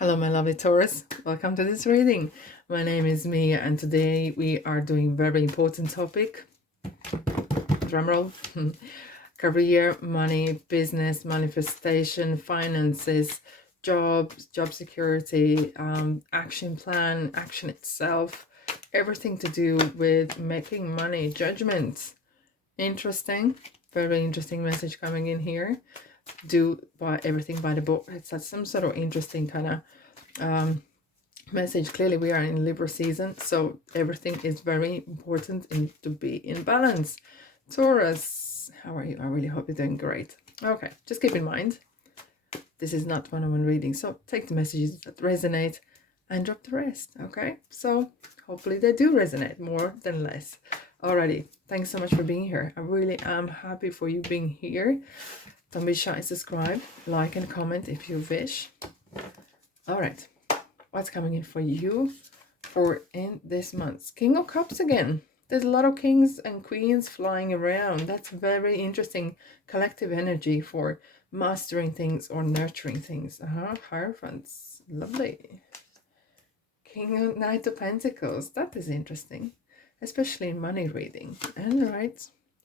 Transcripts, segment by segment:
Hello, my lovely Taurus. Welcome to this reading. My name is Mia, and today we are doing very important topic. Drumroll. Career, money, business, manifestation, finances, jobs, job security, action plan, action itself, everything to do with making money, judgment. Interesting, very interesting message coming in here. Do by everything by the book. It's some sort of interesting kind of message. Clearly we are in Libra season, so everything is very important to be in balance. Taurus, how are you? I really hope you're doing great. Okay, just keep in mind this is not one-on-one reading, so take the messages that resonate and drop the rest. Okay, so hopefully they do resonate more than less. Alrighty, thanks so much for being here. I really am happy for you being here. Don't be shy, subscribe, like and comment if you wish. All right, what's coming in for you for in this month? King of Cups again. There's a lot of kings and queens flying around. That's very interesting collective energy for mastering things or nurturing things. Hierophants, lovely. Knight of Pentacles, that is interesting, especially in money reading. And right,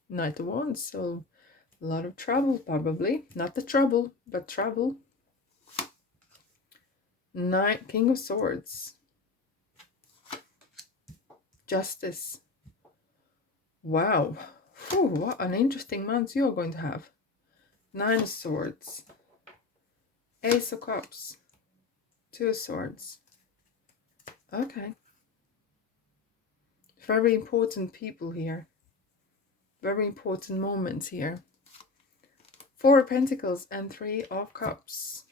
Knight of Wands, so a lot of trouble probably. Not the trouble, but trouble. King of Swords. Justice. Wow. Whew, what an interesting month you're going to have. Nine of Swords. Ace of Cups. Two of Swords. Okay. Very important people here. Very important moments here. Four of Pentacles and Three of Cups.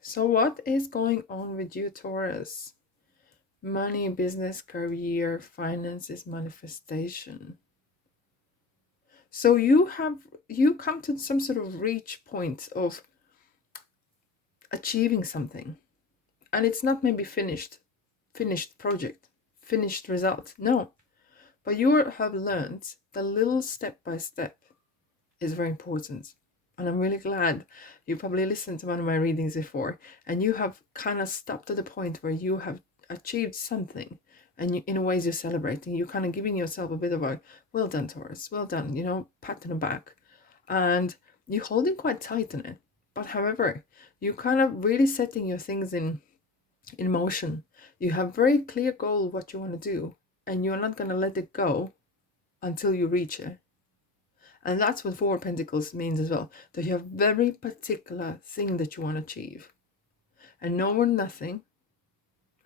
So what is going on with you, Taurus? Money, business, career, finances, manifestation. So you come to some sort of reach point of achieving something. And it's not maybe finished project, finished result. No. But you have learned the little step by step is very important. And I'm really glad you probably listened to one of my readings before and you have kind of stopped to the point where you have achieved something, and you, in a ways you're celebrating, you're kind of giving yourself a bit of a well done, Taurus, well done, you know, pat on the back, and you're holding quite tight on it. But however, you kind of really setting your things in motion. You have very clear goal what you want to do, and you're not going to let it go until you reach it. And that's what Four of Pentacles means as well, that you have very particular thing that you want to achieve, and no or nothing,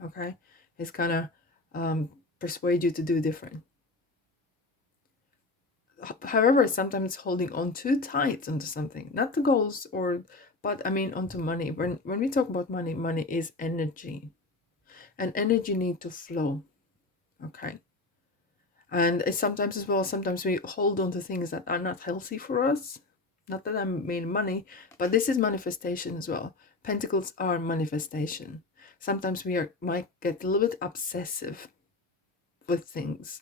okay, is kind of persuade you to do different. However, sometimes holding on too tight onto something, not the goals, but I mean onto money. When we talk about money, money is energy, and energy need to flow, okay. And it's sometimes as well, sometimes we hold on to things that are not healthy for us. Not that I mean money, but this is manifestation as well. Pentacles are manifestation. Sometimes we might get a little bit obsessive with things,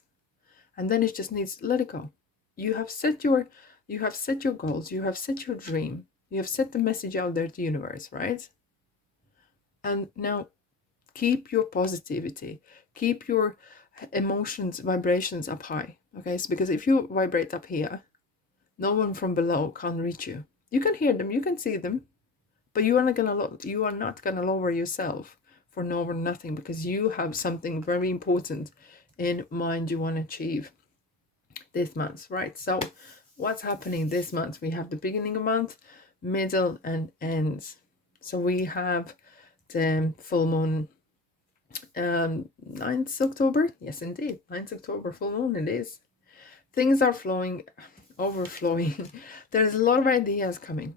and then it just needs to let it go. You have set your goals, you have set your dream, you have set the message out there to the universe, right? And now keep your positivity, keep your emotions, vibrations up high, okay? So because if you vibrate up here, no one from below can reach you. You can hear them, you can see them, but you are not gonna lower yourself for no or nothing, because you have something very important in mind you want to achieve this month, right? So what's happening this month? We have the beginning of month, middle, and ends. So we have the full moon, 9th October. Yes, indeed, 9th October, full moon it is. Things are flowing, overflowing. There's a lot of ideas coming,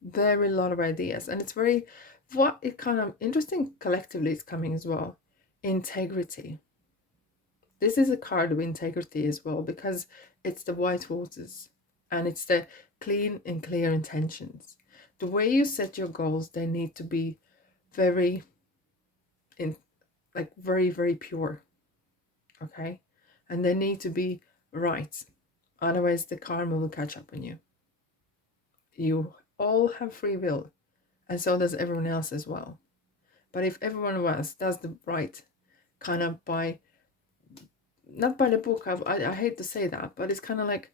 very lot of ideas, and it's very, what it kind of interesting collectively is coming as well. Integrity. This is a card of integrity as well, because it's the white waters and it's the clean and clear intentions. The way you set your goals, they need to be very very, very pure, okay? And they need to be right, otherwise the karma will catch up on you. You all have free will, and so does everyone else as well. But if everyone else does the right kind of not by the book, I hate to say that, but it's kind of like,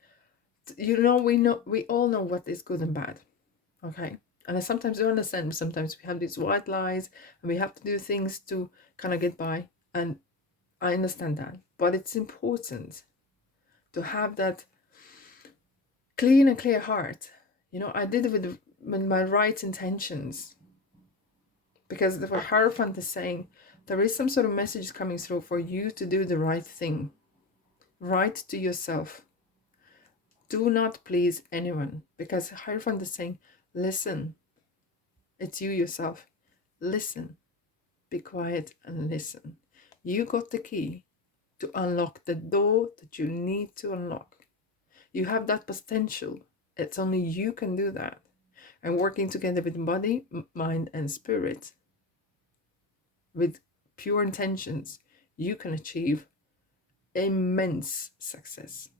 we all know what is good and bad, okay? And sometimes we understand, sometimes we have these white lies and we have to do things to kind of get by, and I understand that. But it's important to have that clean and clear heart. I did it with my right intentions, because the Hierophant is saying there is some sort of message coming through for you to do the right thing, right to yourself. Do not please anyone, because Hierophant is saying, listen, it's you yourself. Listen, be quiet and listen. You got the key to unlock the door that you need to unlock. You have that potential. It's only you can do that. And working together with body, mind, and spirit, with pure intentions, you can achieve immense success.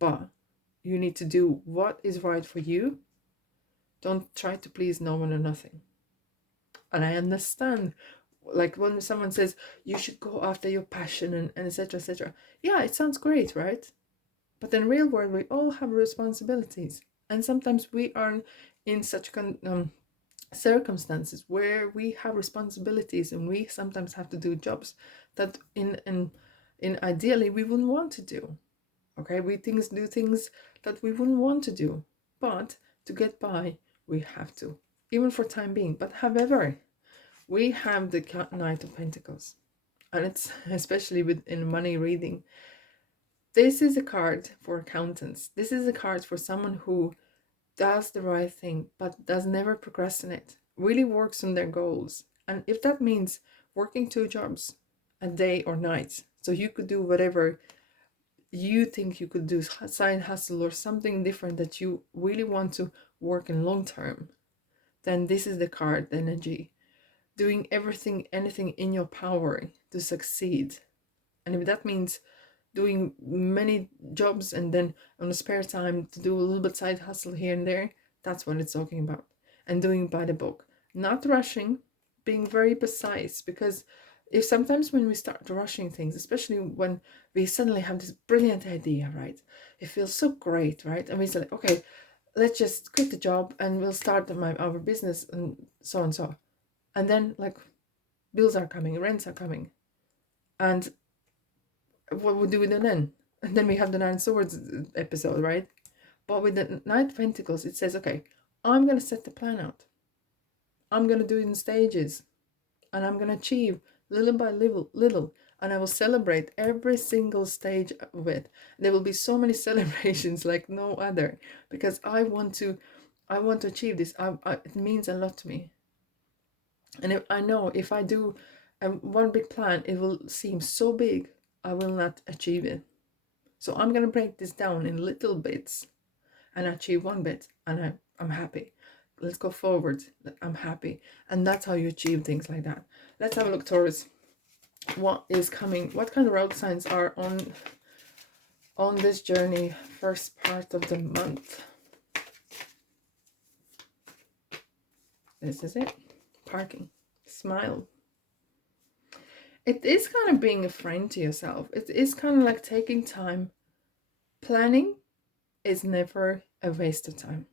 But you need to do what is right for you. Don't try to please no one or nothing. And I understand, like when someone says you should go after your passion and etc. etc. Yeah, it sounds great, right? But in real world, we all have responsibilities, and sometimes we are in such circumstances where we have responsibilities, and we sometimes have to do jobs that in ideally we wouldn't want to do. Okay, we do things that we wouldn't want to do, but to get by, we have to, even for time being. But however, we have the Knight of Pentacles, and it's especially in money reading. This is a card for accountants. This is a card for someone who does the right thing, but does never procrastinate, really works on their goals. And if that means working 2 jobs a day or night, so you could do whatever you think you could do, side hustle or something different that you really want to work in long term, then this is the card, the energy. Doing everything, anything in your power to succeed. And if that means doing many jobs and then on the spare time to do a little bit side hustle here and there, that's what it's talking about. And doing by the book, not rushing, being very precise. Because if sometimes when we start rushing things, especially when we suddenly have this brilliant idea, right, it feels so great, right? And we say like, okay, let's just quit the job and we'll start our business and so and so. And then like bills are coming, rents are coming, and what would do with it then? And then we have the 9 Swords episode, right? But with the Knight of Pentacles, it says, okay, I'm going to set the plan out. I'm going to do it in stages. And I'm going to achieve little by little. And I will celebrate every single stage of it. There will be so many celebrations like no other. Because I want to achieve this. It means a lot to me. And I know if I do one big plan, it will seem so big, I will not achieve it. So I'm going to break this down in little bits and achieve one bit, and I'm happy. Let's go forward. I'm happy. And that's how you achieve things like that. Let's have a look, Taurus. What is coming? What kind of road signs are on this journey, first part of the month? This is it. Parking. Smile. It is kind of being a friend to yourself. It is kind of like taking time. Planning is never a waste of time.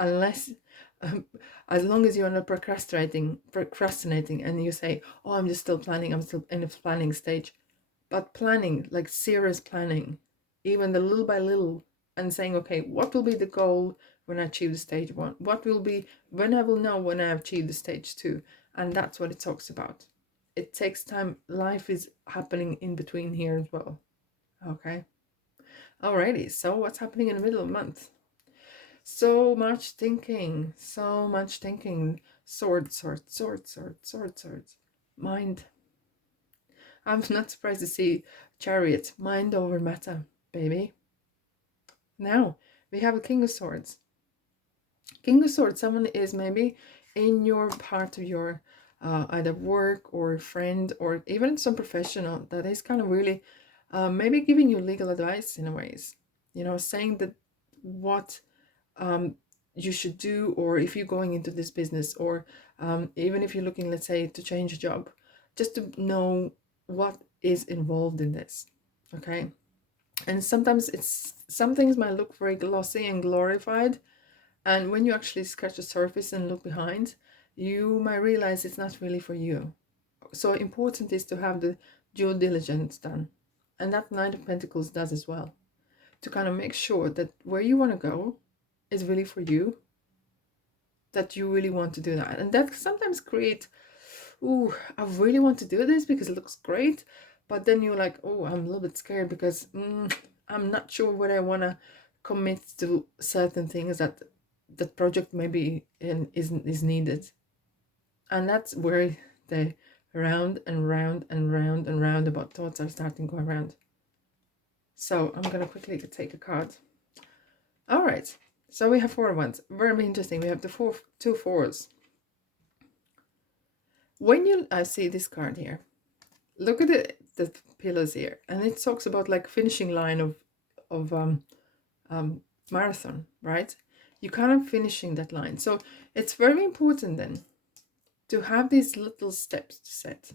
Unless, as long as you're not procrastinating and you say, oh, I'm just still planning, I'm still in the planning stage. But planning, like serious planning, even the little by little, and saying, okay, what will be the goal when I achieve the stage 1? What will be, when I will know when I have achieved the stage 2? And that's what it talks about. It takes time. Life is happening in between here as well. Okay. Alrighty. So what's happening in the middle of the month? So much thinking. So much thinking. Swords. Mind. I'm not surprised to see Chariot. Mind over matter, baby. Now, we have a King of Swords. King of Swords, someone is maybe in your part of your either work or friend or even some professional that is kind of really maybe giving you legal advice in a ways. Saying that what you should do, or if you're going into this business, or even if you're looking, let's say, to change a job, just to know what is involved in this. Okay. And sometimes some things might look very glossy and glorified, and when you actually scratch the surface and look behind, you might realize it's not really for you. So important is to have the due diligence done, and that Knight of Pentacles does as well, to kind of make sure that where you want to go is really for you, that you really want to do that. And that sometimes create, ooh, I really want to do this because it looks great, but then you're like, oh, I'm a little bit scared because I'm not sure whether I want to commit to certain things that that project maybe is needed. And that's where the round and round and round and roundabout thoughts are starting to go around. So I'm going to quickly take a card. All right. So we have 4 ones. Very interesting. We have the 2 fours. When I see this card here, look at the pillars here, and it talks about like finishing line of marathon, right? You kind of finishing that line. So it's very important then to have these little steps to set,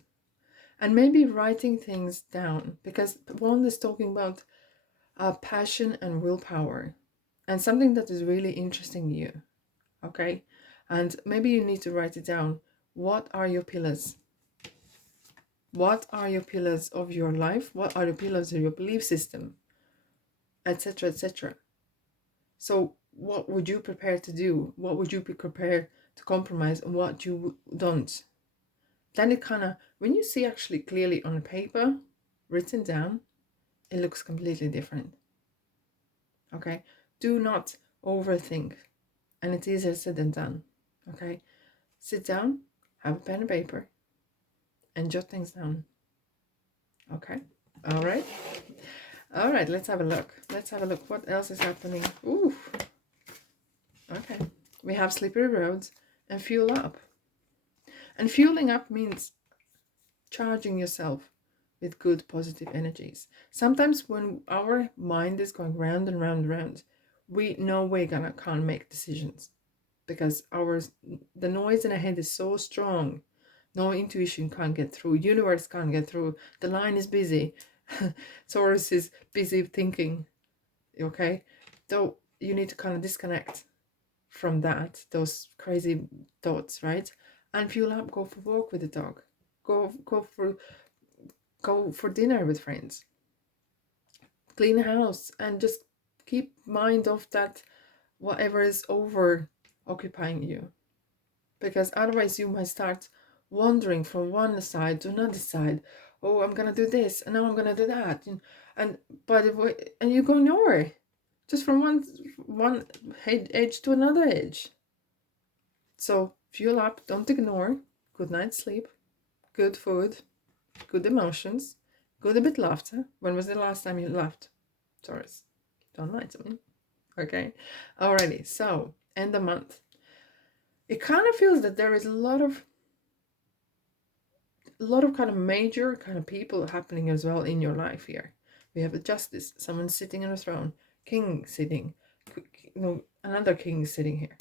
and maybe writing things down, because one is talking about passion and willpower, and something that is really interesting you. Okay, and maybe you need to write it down. What are your pillars? What are your pillars of your life? What are the pillars of your belief system? Etc. etc. So what would you prepare to do? What would you be prepared to compromise, and what you don't? Then it kind of, when you see actually clearly on paper, written down, it looks completely different. Okay? Do not overthink. And it's easier said than done. Okay? Sit down, have a pen and paper, and jot things down. Okay? All right? All right, let's have a look. Let's have a look. What else is happening? Ooh. Okay. We have slippery roads and fuel up. And fueling up means charging yourself with good positive energies. Sometimes when our mind is going round and round and round, we know we can't make decisions, because the noise in our head is so strong. No intuition can't get through. Universe can't get through. The line is busy. Taurus is busy thinking. Okay? So you need to kind of disconnect from those crazy thoughts, right? And fuel up, go for a walk with the dog. Go for dinner with friends. Clean the house and just keep mind of that whatever is over occupying you. Because otherwise you might start wandering from one side to another side. Oh, I'm gonna do this, and now I'm gonna do that, and by the way, and you go nowhere, just from one edge to another edge. So fuel up, don't ignore. Good night's sleep, good food, good emotions, good a bit laughter. When was the last time you laughed? Taurus, don't lie to me. Okay, alrighty. So end the month. It kind of feels that there is a lot of kind of major kind of people happening as well in your life here. We have a justice, someone sitting on a throne, king sitting, another king sitting here.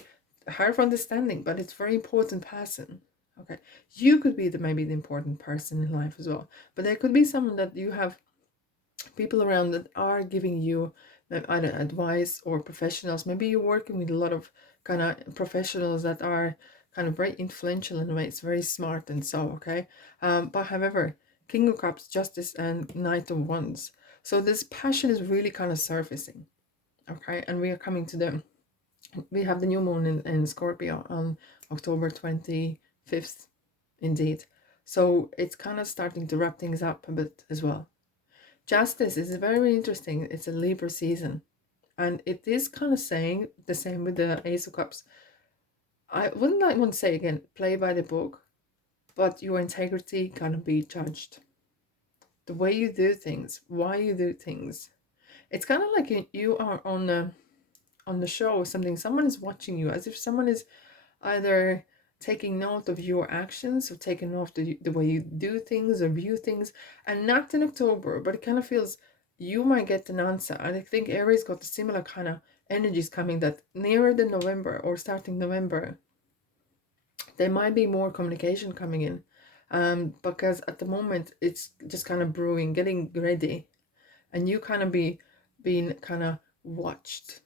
Hard for understanding, but it's very important person. Okay, you could be maybe the important person in life as well, but there could be someone that you have people around that are giving you either advice or professionals. Maybe you're working with a lot of kind of professionals that are kind of very influential in a way. It's very smart and so, okay. But however, King of Cups, Justice, and Knight of Wands. So this passion is really kind of surfacing, okay. And we are coming to we have the new moon in Scorpio on October 25th, indeed. So it's kind of starting to wrap things up a bit as well. Justice is very interesting. It's a Libra season. And it is kind of saying the same with the Ace of Cups. I wouldn't like want to say again, play by the book, but your integrity can be judged. The way you do things, why you do things. It's kind of like you are on the show or something. Someone is watching you, as if someone is either taking note of your actions or taking note of the way you do things or view things. And not in October, but it kind of feels you might get an answer. And I think Aries got a similar kind of energies coming that nearer the November or starting November, there might be more communication coming in. Because at the moment it's just kind of brewing, getting ready, and you kind of being kind of watched.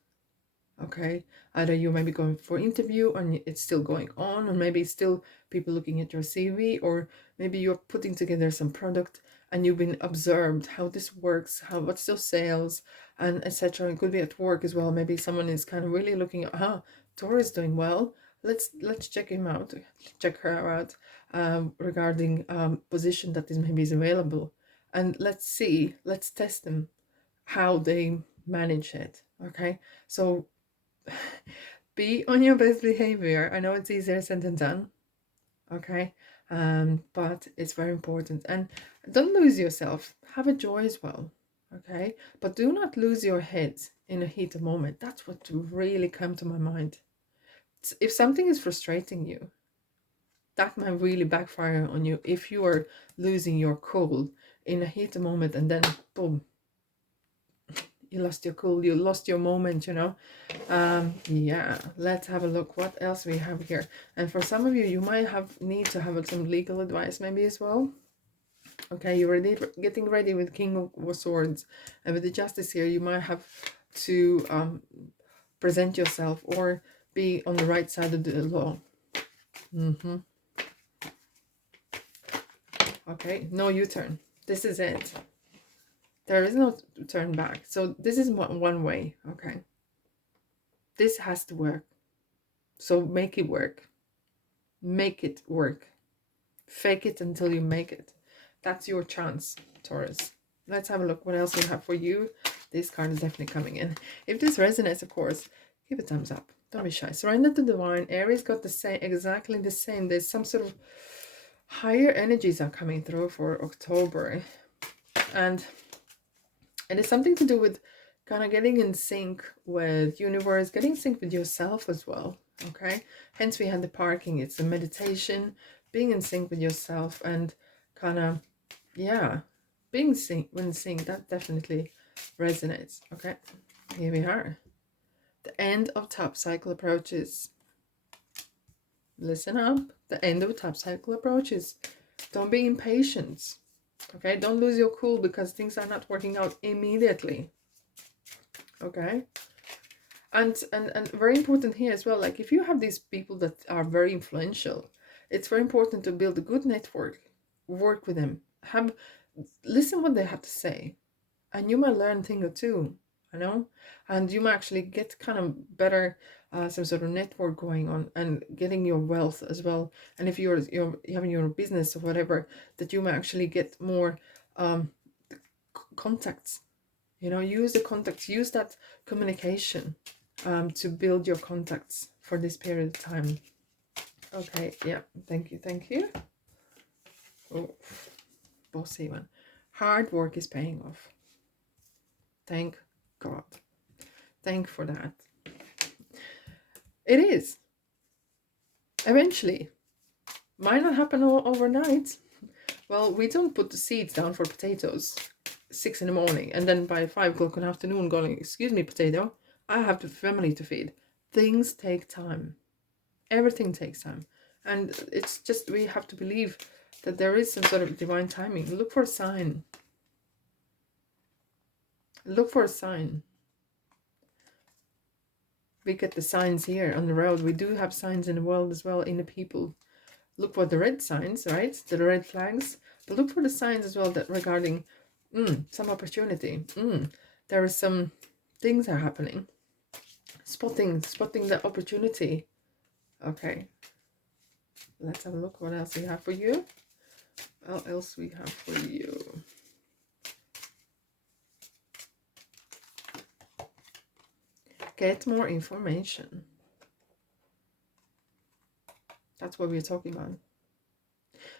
Okay, either you may be going for interview and it's still going on, or maybe still people looking at your CV, or maybe you're putting together some product and you've been observed how this works, how what's your sales, and etc. It could be at work as well. Maybe someone is kind of really looking at, Taurus is doing well. Let's check him out, check her out, regarding position that is maybe is available, and let's test them how they manage it. Okay, so be on your best behavior. I know it's easier said than done, okay? But it's very important. And don't lose yourself. Have a joy as well, okay? But do not lose your head in a heat of moment. That's what really come to my mind. If something is frustrating you, that might really backfire on you if you are losing your cool in a heat of moment, and then boom, you lost your cool, you lost your moment, yeah, let's have a look what else we have here. And for some of you, you might need to have some legal advice maybe as well. Okay, you're getting ready with King of Swords, and with the Justice here, you might have to present yourself or be on the right side of the law. Okay, no U-turn. This is it. There is no turn back. So this is one way, okay? This has to work. So make it work. Make it work. Fake it until you make it. That's your chance, Taurus. Let's have a look what else we have for you. This card is definitely coming in. If this resonates, of course, give a thumbs up. Don't be shy. Surrender to the divine. Aries got the same, exactly the same. There's some sort of higher energies are coming through for October. And it's something to do with kind of getting in sync with universe, getting in sync with yourself as well. Okay, hence we had the parking. It's a meditation, being in sync with yourself, and kind of, yeah, being in sync. That definitely resonates. Okay, here we are. The end of top cycle approaches. Listen up. The end of top cycle approaches. Don't be impatient. Okay, don't lose your cool because things are not working out immediately. Okay, and very important here as well, like if you have these people that are very influential, it's very important to build a good network, work with them, listen what they have to say, and you might learn a thing or two, and you might actually get kind of better some sort of network going on and getting your wealth as well. And if you're having your business or whatever, that you might actually get more contacts. Use the contacts, use that communication to build your contacts for this period of time. Okay, yeah, thank you. Oh, bossy one. Hard work is paying off. Thank God. Thank for that. It is. Eventually. Might not happen overnight. Well, we don't put the seeds down for potatoes 6 in the morning and then by 5 o'clock in the afternoon going, excuse me, potato, I have the family to feed. Things take time. Everything takes time. And it's just, we have to believe that there is some sort of divine timing. Look for a sign. Look for a sign. We get the signs here on the road. We do have signs in the world as well, in the people. Look for the red signs, right? The red flags. But look for the signs as well that regarding some opportunity. There are some things are happening. Spotting the opportunity. Okay. Let's have a look what else we have for you. What else we have for you? Get more information. That's what we're talking about.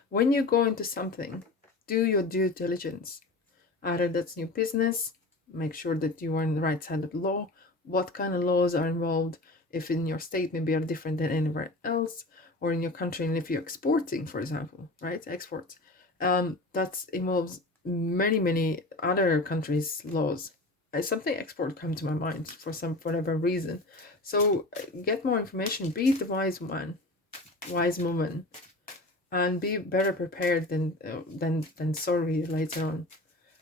When you go into something, do your due diligence. Either that's new business, make sure that you are on the right side of the law. What kind of laws are involved? If in your state maybe are different than anywhere else, or in your country, and if you're exporting, for example, right? Exports. That involves many other countries' laws. something export come to my mind for whatever reason. So get more information, be the wise man, wise woman, and be better prepared than sorry later on.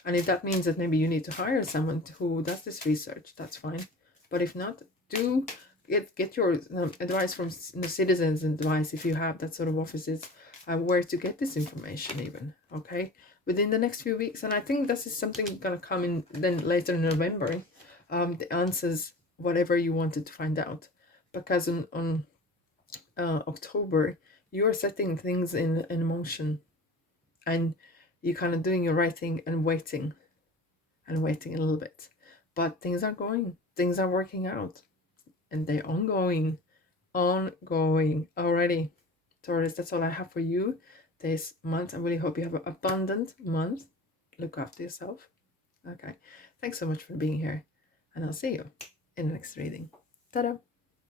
And if that means that maybe you need to hire someone who does this research, that's fine. But if not, do get your advice from citizens advice, if you have that sort of offices, where to get this information even, okay, within the next few weeks. And I think this is something gonna come in then later in November, the answers, whatever you wanted to find out, because on October, you are setting things in motion, and you're kind of doing your writing and waiting a little bit. But things are working out, and they're ongoing already. Taurus, that's all I have for you this month. I really hope you have an abundant month. Look after yourself. Okay. Thanks so much for being here, and I'll see you in the next reading. Ta-da!